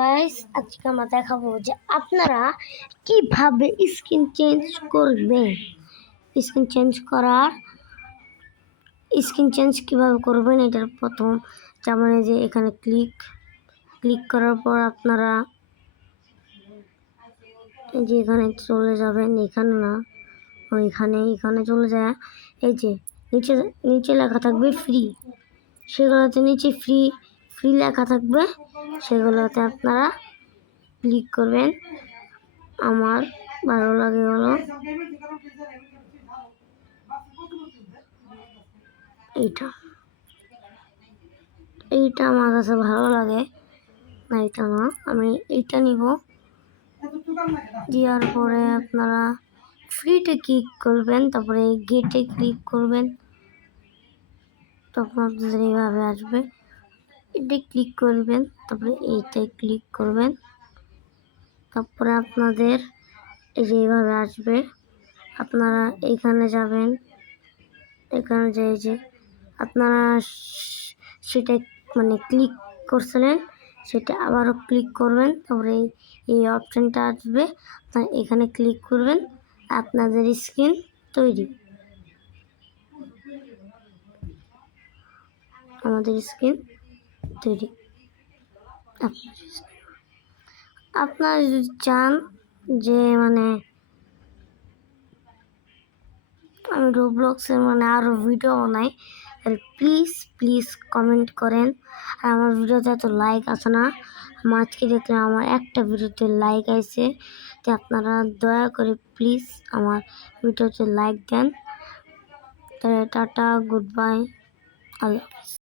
Guys, আজকে আমরা দেখাবো যে আপনারা কিভাবে স্কিন চেঞ্জ করবেন। স্কিন চেঞ্জ কিভাবে করবেন এটার প্রথম যেমন এই যে এখানে ক্লিক করার পর আপনারা এই যে এখানে চলে যাবেন, এখানে না এখানে চলে যায়। এই যে নিচে লেখা থাকবে ফ্রি, সেগুলোতে নিচে ফ্রি লেখা থাকবে, সেগুলোতে আপনারা ক্লিক করবেন। আমার ভালো লাগে হলো এইটা আমার কাছে ভালো লাগে না, এটা না, আমি এইটা নিব। দেওয়ার পরে আপনারা ফ্রিতে ক্লিক করবেন, তারপরে গেটে ক্লিক করবেন, তখন আপনাদের এইভাবে আসবে। এটা ক্লিক করবেন, তারপরে এইটাই ক্লিক করবেন, তারপরে আপনাদের এই যে এইভাবে আসবে। আপনারা এইখানে যাবেন, এখানে যে আপনারা সেটা ক্লিক করছিলেন সেটা আবারও ক্লিক করবেন, তারপরে এই অপশানটা আসবে, আপনারা এখানে ক্লিক করবেন। আপনাদের স্কিন তৈরি, আমাদের স্কিন তৈরি। আপনারা যদি চান যে আমি রোবলক্সের আরও ভিডিও বানাই, তাহলে প্লিজ কমেন্ট করেন। আর আমার ভিডিওতে এত লাইক আসে না, আমার আজকে দেখলাম আমার একটা ভিডিওতে লাইক আসে, তো আপনারা দয়া করে প্লিজ আমার ভিডিওতে লাইক দেন। টাটা, গুড বাই, আল্লাহ হাফেজ।